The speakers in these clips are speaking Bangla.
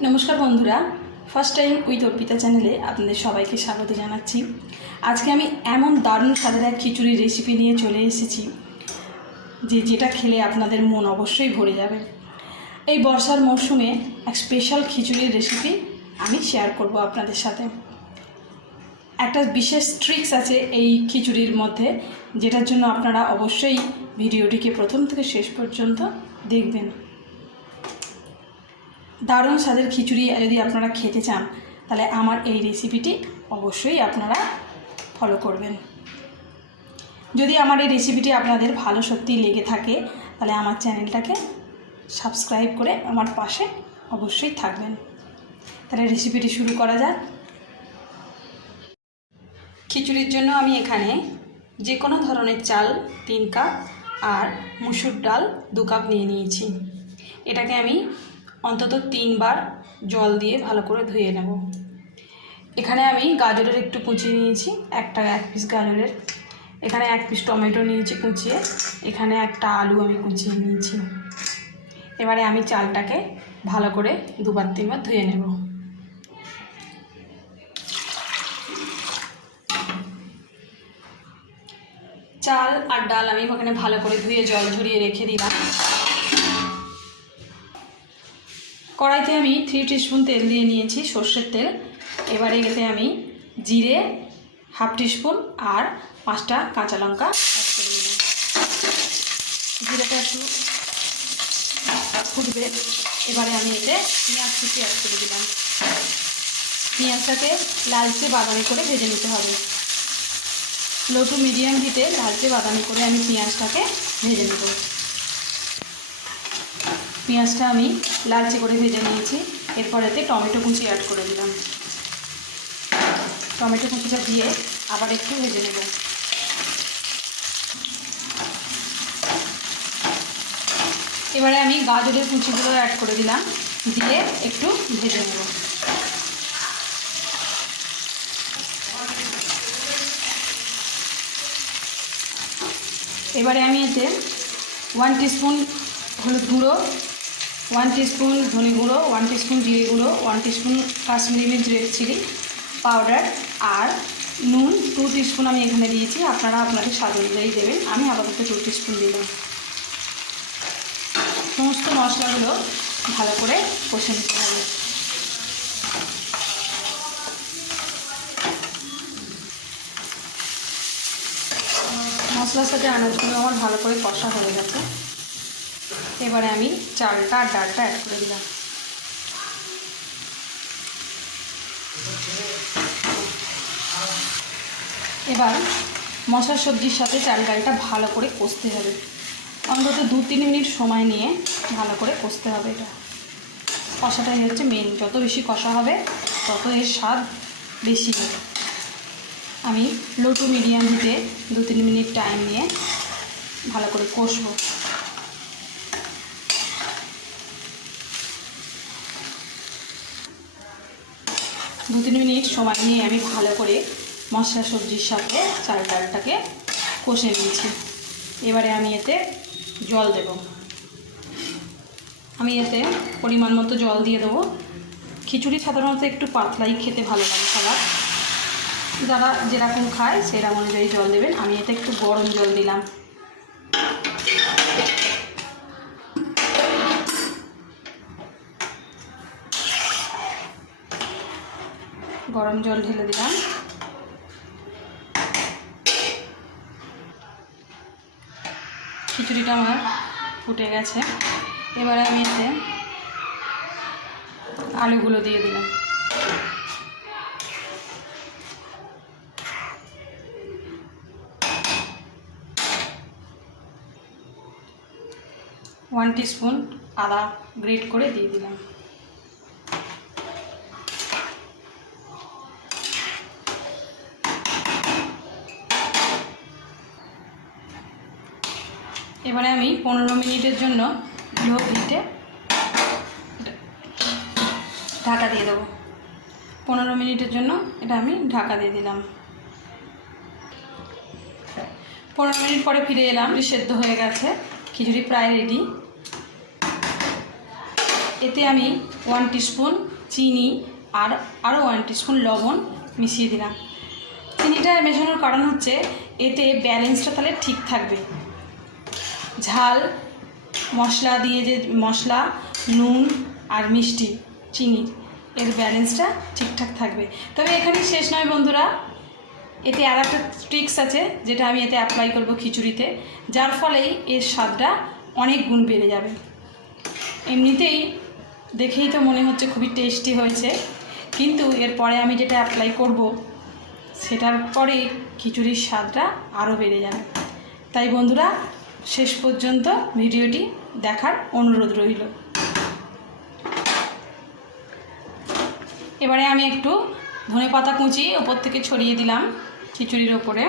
नमस्कार बंधुरा फार्स्ट टाइम उइथ अर्पिता चैनेले आपनादेर सबाइके स्वागत जानाच्छि। आज के आमी एमन दारुण स्वादेर एक खिचुड़ी रेसिपि निये चले एसेछि जेटा खेले आपनादेर मन अवश्यई भरे जाबे। এই বর্ষার মৌসুমে এক স্পেশাল খিচুড়ির রেসিপি আমি শেয়ার করব আপনাদের সাথে। একটা বিশেষ ট্রিক্স আছে এই খিচুড়ির মধ্যে, যেটার জন্য আপনারা অবশ্যই ভিডিওটিকে প্রথম থেকে শেষ পর্যন্ত দেখবেন। দারুণ স্বাদের খিচুড়ি যদি আপনারা খেতে চান তাহলে আমার এই রেসিপিটি অবশ্যই আপনারা ফলো করবেন। যদি আমার এই রেসিপিটি আপনাদের ভালো সত্যি লেগে থাকে তাহলে আমার চ্যানেলটাকে সাবস্ক্রাইব করে আমার পাশে অবশ্যই থাকবেন। তাহলে রেসিপিটি শুরু করা যাক। খিচুড়ির জন্য আমি এখানে যে কোনো ধরনের চাল 3 কাপ আর মুসুর ডাল 2 কাপ নিয়ে নিয়েছি। এটাকে আমি অন্তত 3 বার জল দিয়ে ভালো করে ধুয়ে নেব। এখানে আমি গাজরের একটু কুচিয়ে নিয়েছি, এক পিস গাজরের। এখানে 1 পিস টমেটো নিয়েছি কুচিয়ে। এখানে একটা আলু আমি কুচিয়ে নিয়েছি। এবারে আমি চালটাকে ভালো করে 2-3 বার ধুয়ে নেব। চাল আর ডাল আমি ওখানে ভালো করে ধুয়ে জল ঝরিয়ে রেখে দিলাম। কড়াইতে আমি 3 টিস্পুন তেল দিয়ে নিয়েছি, সর্ষের তেল। এবারে এতে আমি জিরে 1/2 টিস্পুন আর 5টা কাঁচা লঙ্কা অ্যাড করে দিলাম। জিরেটা একটু ফুটবে। এবারে আমি এতে পেঁয়াজ কুচি অ্যাড করে দিলাম। পেঁয়াজটাকে লালচে বাদামি করে ভেজে নিতে হবে। লো টু মিডিয়াম হিটে লালচে বাদামি করে আমি পেঁয়াজটাকে ভেজে নেব। পেঁয়াজটা আমি লালচে করে ভেজে নিয়েছি। এরপর এতে টমেটো কুচি অ্যাড করে দিলাম। টমেটো কুচিটা দিয়ে আবার একটু ভেজে নেব। এবারে আমি গাজরের কুচিগুলো অ্যাড করে দিলাম, দিয়ে একটু ভেজে নেব। এবারে আমি এতে 1 টিস্পুন হলুদ গুঁড়ো, 1 টিস্পুন ধনে গুঁড়ো, 1 টিস্পুন জিরে গুঁড়ো, 1 টিস্পুন কাশ্মীরি মির্চ রেড চিলি পাউডার আর নুন 2 টিস্পুন আমি এখানে দিয়েছি। আপনারা আপনাদের স্বাদ অনুযায়ী দেবেন। আমি আপাতত 2 টিস্পুন দিলাম। সমস্ত মশলাগুলো ভালো করে কষে নিতে হবে। মশলার সাথে আনাজগুলো আমার ভালো করে কষা হয়ে গেছে। এবারে আমি চালটা আর ডালটা অ্যাড করে দিলাম। এবার মশলা সবজির সাথে চাল ডালটা ভালো করে কষতে হবে। অন্তত 2-3 মিনিট সময় নিয়ে ভালো করে কষতে হবে। এটা কষাটাই হচ্ছে মেন। যত বেশি কষা হবে তত এর স্বাদ বেশি হবে। আমি লো টু মিডিয়াম হিটে 2-3 মিনিট টাইম নিয়ে ভালো করে কষবো। 2-3 মিনিট সময় নিয়ে আমি ভালো করে মশলা সবজির সাথে চাল ডালটাকে কষে নিয়েছি। এবারে আমি এতে জল দেব। আমি এতে পরিমাণ মতো জল দিয়ে দেবো। খিচুড়ি সাধারণত একটু পাতলাই খেতে ভালো লাগে সবার। যারা যেরকম খায় সেরকম অনুযায়ী জল দেবেন। আমি এতে একটু গরম জল দিলাম। গরম জল ঢেলে দিলাম। খিচুড়িটা আমার ফুটে গেছে। এবারে আমি এতে আলুগুলো দিয়ে দিলাম। ওয়ান টিস্পুন আদা গ্রেট করে দিয়ে দিলাম। এবারে আমি 15 মিনিটের জন্য লো হিটে ঢাকা দিয়ে দেবো। 15 মিনিটের জন্য এটা আমি ঢাকা দিয়ে দিলাম। 15 মিনিট পরে ফিরে এলাম। সেদ্ধ হয়ে গেছে, খিচুড়ি প্রায় রেডি। এতে আমি 1 টিস্পুন চিনি আর আরও 1 টিস্পুন লবণ মিশিয়ে দিলাম। চিনিটা মেশানোর কারণ হচ্ছে এতে ব্যালেন্সটা তাহলে ঠিক থাকবে। ঝাল মশলা দিয়ে যে মশলা, নুন আর মিষ্টি, চিনি, এর ব্যালেন্সটা ঠিকঠাক থাকবে। তবে এখানে শেষ নয় বন্ধুরা, এতে আর একটা ট্রিক্স আছে যেটা আমি এতে অ্যাপ্লাই করব খিচুড়িতে, যার ফলেই এর স্বাদটা অনেক গুণ বেড়ে যাবে। এমনিতেই দেখেই তো মনে হচ্ছে খুবই টেস্টি হয়েছে, কিন্তু এরপরে আমি যেটা অ্যাপ্লাই করব সেটার পরেই খিচুড়ির স্বাদটা আরও বেড়ে যাবে। তাই বন্ধুরা শেষ পর্যন্ত ভিডিওটি দেখার অনুরোধ রইল। এবারে আমি একটু ধনেপাতা কুচি ওপর থেকে ছড়িয়ে দিলাম খিচুড়ির ওপরে।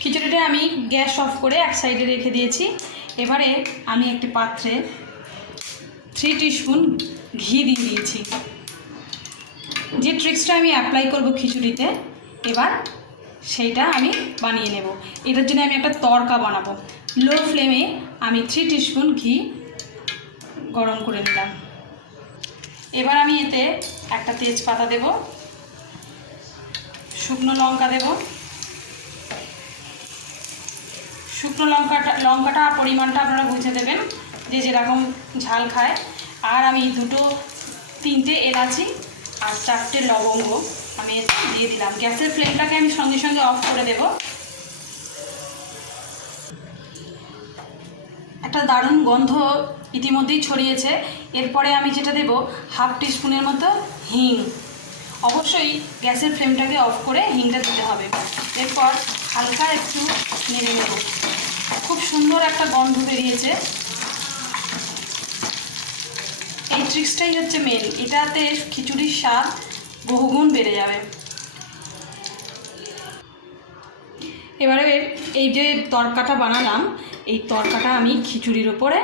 খিচুড়িটা আমি গ্যাস অফ করে এক সাইডে রেখে দিয়েছি। এবারে আমি একটি পাত্রে 3 টিস্পুন ঘি দিয়ে দিয়েছি। যে ট্রিক্সটা আমি অ্যাপ্লাই করব খিচুড়িতে এবার সেইটা আমি বানিয়ে নেব। এটার জন্য আমি একটা তড়কা বানাবো। লো ফ্লেমে আমি 3 টিস্পুন ঘি গরম করে নিলাম। এবার আমি এতে একটা তেজপাতা দেব, শুকনো লঙ্কা দেব। শুকনো লঙ্কাটা পরিমাণটা আপনারা বুঝে দেবেন যে যেরকম ঝাল খায়। আর আমি 2-3টে এলাচি আর 4টে লবঙ্গ আমি এতে দিয়ে দিলাম। গ্যাসের ফ্লেমটাকে আমি সঙ্গে সঙ্গে অফ করে দেব। একটা দারুণ গন্ধ ইতিমধ্যেই ছড়িয়েছে। এরপরে আমি যেটা দেব 1/2 টিস্পুনের মতো হিং। অবশ্যই গ্যাসের ফ্লেমটাকে অফ করে হিংটা দিতে হবে। এরপর হালকা একটু নেড়ে নেব। খুব সুন্দর একটা গন্ধ বেরিয়েছে। এই ট্রিক্সটাই হচ্ছে মেন, এটাতে খিচুড়ির স্বাদ বহুগুণ বেড়ে যাবে। এবারে এই যে তড়কাটা বানালাম, এই তড়কাটা আমি খিচুড়ির ওপরে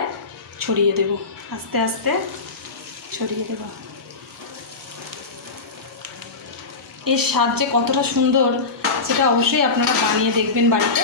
ছড়িয়ে দেব। আস্তে আস্তে ছড়িয়ে দেব। এর স্বাদ যে কতটা সুন্দর সেটা অবশ্যই আপনারা বানিয়ে দেখবেন বাড়িতে।